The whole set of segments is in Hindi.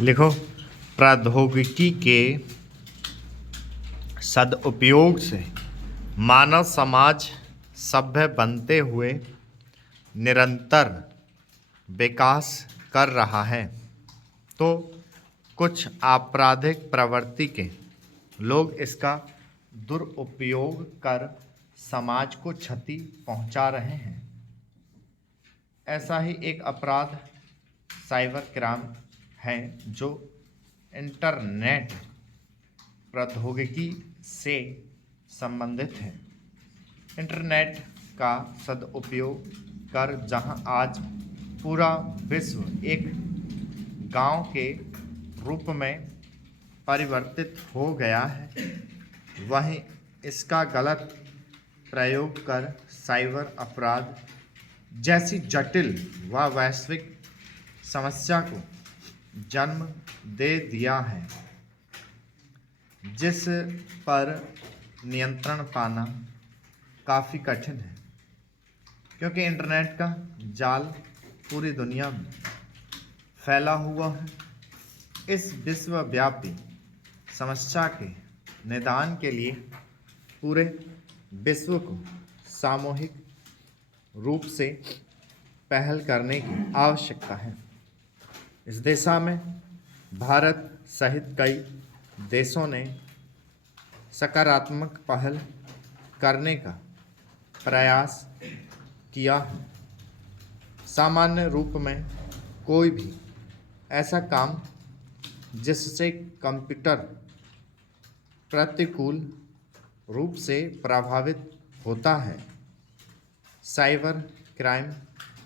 लिखो। प्रौद्योगिकी के सदुपयोग से मानव समाज सभ्य बनते हुए निरंतर विकास कर रहा है, तो कुछ आपराधिक प्रवृत्ति के लोग इसका दुरुपयोग कर समाज को क्षति पहुंचा रहे हैं। ऐसा ही एक अपराध साइबर क्राइम है, जो इंटरनेट प्रौद्योगिकी से संबंधित है। इंटरनेट का सदुपयोग कर जहां आज पूरा विश्व एक गांव के रूप में परिवर्तित हो गया है, वहीं इसका गलत प्रयोग कर साइबर अपराध जैसी जटिल व वैश्विक समस्या को जन्म दे दिया है, जिस पर नियंत्रण पाना काफ़ी कठिन है, क्योंकि इंटरनेट का जाल पूरी दुनिया में फैला हुआ है। इस विश्वव्यापी समस्या के निदान के लिए पूरे विश्व को सामूहिक रूप से पहल करने की आवश्यकता है। इस दिशा में भारत सहित कई देशों ने सकारात्मक पहल करने का प्रयास किया है। सामान्य रूप में कोई भी ऐसा काम जिससे कंप्यूटर प्रतिकूल रूप से प्रभावित होता है, साइबर क्राइम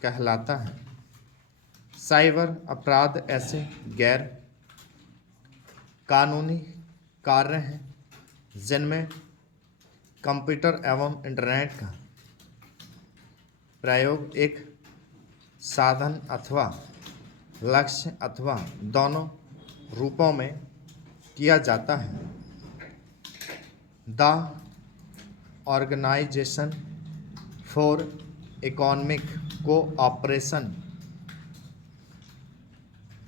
कहलाता है। साइबर अपराध ऐसे गैर कानूनी कार्य हैं जिनमें कंप्यूटर एवं इंटरनेट का प्रयोग एक साधन अथवा लक्ष्य अथवा दोनों रूपों में किया जाता है। The Organisation for Economic Cooperation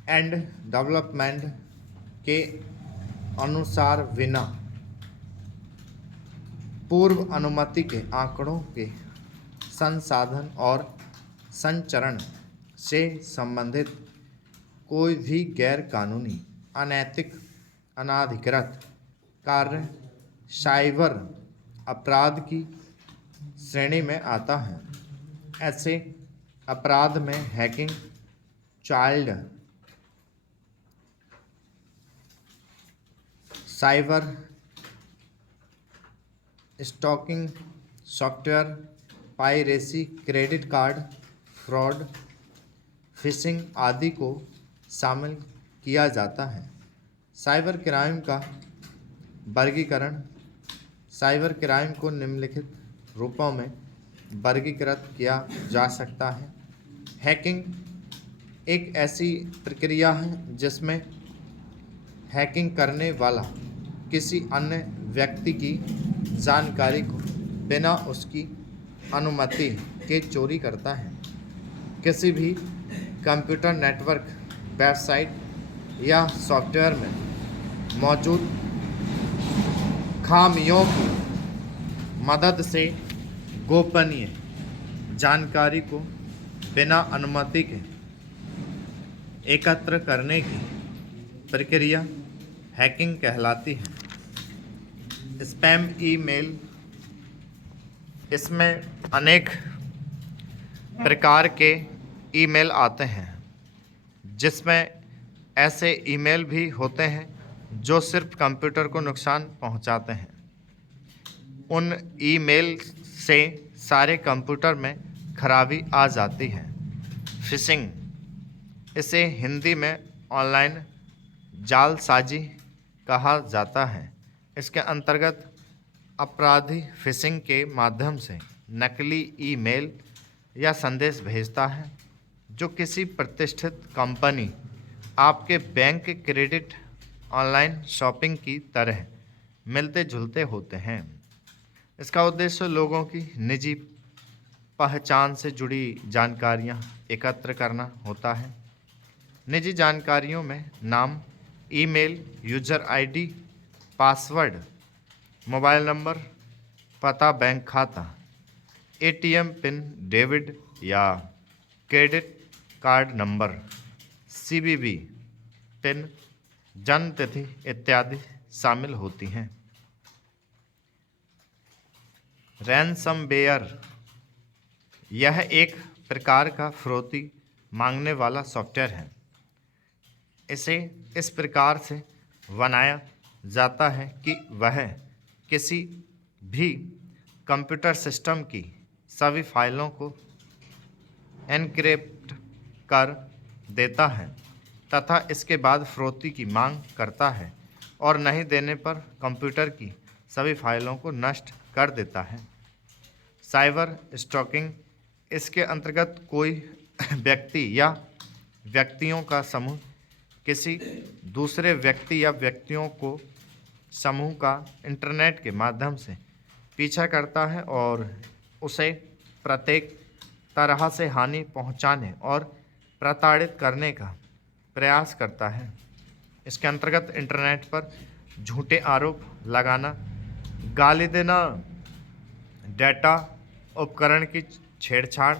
and Development के अनुसार बिना पूर्व अनुमति के आंकड़ों के संसाधन और संचरण से संबंधित कोई भी गैर कानूनी, अनैतिक, अनाधिकृत कार्य साइबर अपराध की श्रेणी में आता है। ऐसे अपराध में hacking, child cyber stalking, software piracy, credit card fraud, fishing आदि को शामिल किया जाता है। साइबर क्राइम का वर्गीकरण। साइबर क्राइम को निम्नलिखित रूपों में वर्गीकृत किया जा सकता है। हैकिंग एक ऐसी प्रक्रिया है जिसमें हैकिंग करने वाला किसी अन्य व्यक्ति की जानकारी को बिना उसकी अनुमति के चोरी करता है। किसी भी कंप्यूटर नेटवर्क, वेबसाइट या सॉफ्टवेयर में मौजूद खामियों की मदद से गोपनीय जानकारी को बिना अनुमति के एकत्र करने की प्रक्रिया हैकिंग कहलाती है। Spam email. इसमें अनेक प्रकार के ईमेल आते हैं, जिसमें ऐसे ईमेल भी होते हैं जो सिर्फ कंप्यूटर को नुकसान पहुंचाते हैं। उन ईमेल से सारे कंप्यूटर में खराबी आ जाती है। फिशिंग, इसे हिंदी में ऑनलाइन जालसाजी कहा जाता है। इसके अंतर्गत अपराधी फिशिंग के माध्यम से नकली ईमेल या संदेश भेजता है, जो किसी प्रतिष्ठित कंपनी, आपके बैंक, क्रेडिट, ऑनलाइन शॉपिंग की तरह मिलते जुलते होते हैं। इसका उद्देश्य लोगों की निजी पहचान से जुड़ी जानकारियां एकत्र करना होता है। निजी जानकारियों में नाम, email, user ID, password, mobile number, पता, बैंक खाता, एटीएम पिन, डेबिट या credit card number, CVV pin, जन्म तिथि इत्यादि शामिल होती हैं। रैनसमवेयर यह एक प्रकार का फिरौती मांगने वाला सॉफ्टवेयर है। इसे इस प्रकार से बनाया जाता है कि वह किसी भी कंप्यूटर सिस्टम की सभी फाइलों को एन्क्रिप्ट कर देता है तथा इसके बाद फिरौती की मांग करता है और नहीं देने पर कंप्यूटर की सभी फाइलों को नष्ट कर देता है। साइबर स्टॉकिंग इसके अंतर्गत कोई व्यक्ति या व्यक्तियों का समूह किसी दूसरे व्यक्ति या व्यक्तियों को समूह का इंटरनेट के माध्यम से पीछा करता है और उसे प्रत्येक तरह से हानि पहुंचाने और प्रताड़ित करने का प्रयास करता है। इसके अंतर्गत इंटरनेट पर झूठे आरोप लगाना, गाली देना, डेटा उपकरण की छेड़छाड़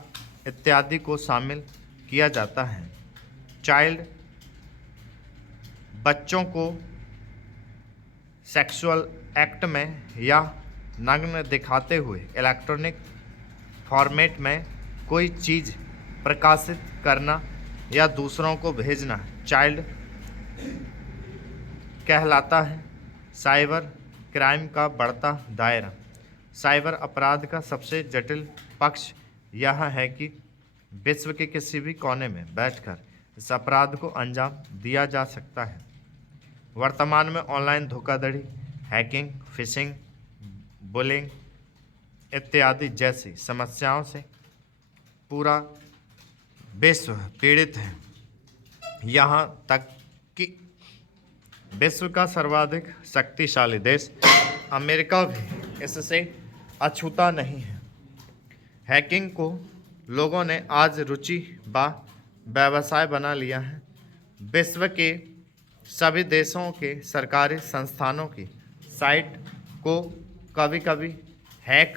इत्यादि को शामिल किया जाता है। चाइल्ड बच्चों को सेक्सुअल एक्ट में या नग्न दिखाते हुए इलेक्ट्रॉनिक फॉर्मेट में कोई चीज़ प्रकाशित करना या दूसरों को भेजना चाइल्ड कहलाता है। साइबर क्राइम का बढ़ता दायरा। साइबर अपराध का सबसे जटिल पक्ष यह है कि विश्व के किसी भी कोने में बैठकर इस अपराध को अंजाम दिया जा सकता है। वर्तमान में ऑनलाइन धोखाधड़ी, हैकिंग, फिशिंग, बुलिंग इत्यादि जैसी समस्याओं से पूरा विश्व पीड़ित है। यहाँ तक कि विश्व का सर्वाधिक शक्तिशाली देश अमेरिका भी इससे अछूता नहीं है। हैकिंग को लोगों ने आज रुचि व व्यवसाय बना लिया है। विश्व के सभी देशों के सरकारी संस्थानों की साइट को कभी कभी हैक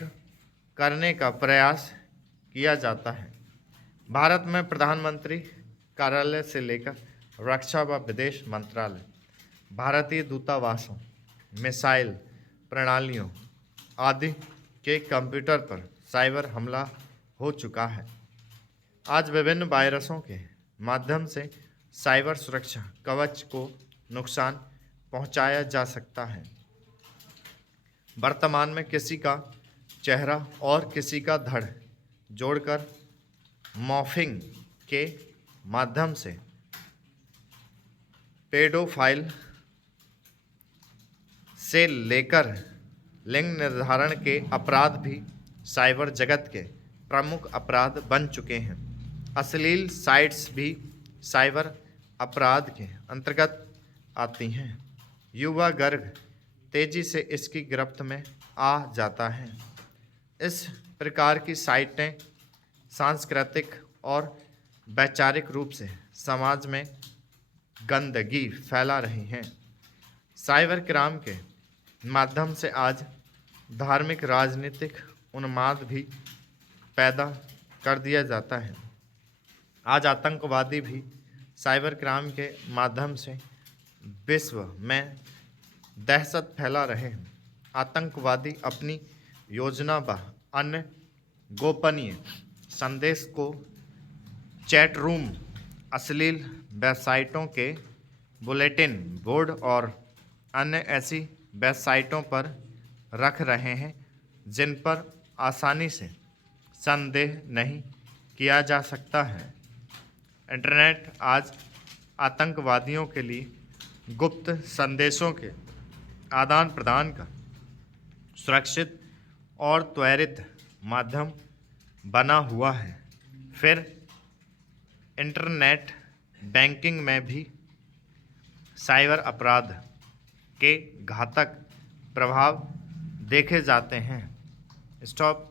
करने का प्रयास किया जाता है। भारत में प्रधानमंत्री कार्यालय से लेकर रक्षा व विदेश मंत्रालय, भारतीय दूतावासों, मिसाइल प्रणालियों आदि के कंप्यूटर पर साइबर हमला हो चुका है। आज विभिन्न वायरसों के माध्यम से साइबर सुरक्षा कवच को नुकसान पहुंचाया जा सकता है। वर्तमान में किसी का चेहरा और किसी का धड़ जोड़कर मॉर्फिंग के माध्यम से पेडोफाइल से लेकर लिंग निर्धारण के अपराध भी साइबर जगत के प्रमुख अपराध बन चुके हैं। अश्लील साइट्स भी साइबर अपराध के अंतर्गत आती हैं। युवा वर्ग तेजी से इसकी गिरफ्त में आ जाता है। इस प्रकार की साइटें सांस्कृतिक और वैचारिक रूप से समाज में गंदगी फैला रही हैं। साइबर क्राइम के माध्यम से आज धार्मिक, राजनीतिक उन्माद भी पैदा कर दिया जाता है। आज आतंकवादी भी साइबर क्राइम के माध्यम से विश्व में दहशत फैला रहे हैं। आतंकवादी अपनी योजना व अन्य गोपनीय संदेश को चैट रूम, अश्लील वेबसाइटों के बुलेटिन बोर्ड और अन्य ऐसी वेबसाइटों पर रख रहे हैं जिन पर आसानी से संदेह नहीं किया जा सकता है। इंटरनेट आज आतंकवादियों के लिए गुप्त संदेशों के आदान प्रदान का सुरक्षित और त्वरित माध्यम बना हुआ है। फिर इंटरनेट बैंकिंग में भी साइबर अपराध के घातक प्रभाव देखे जाते हैं। स्टॉप।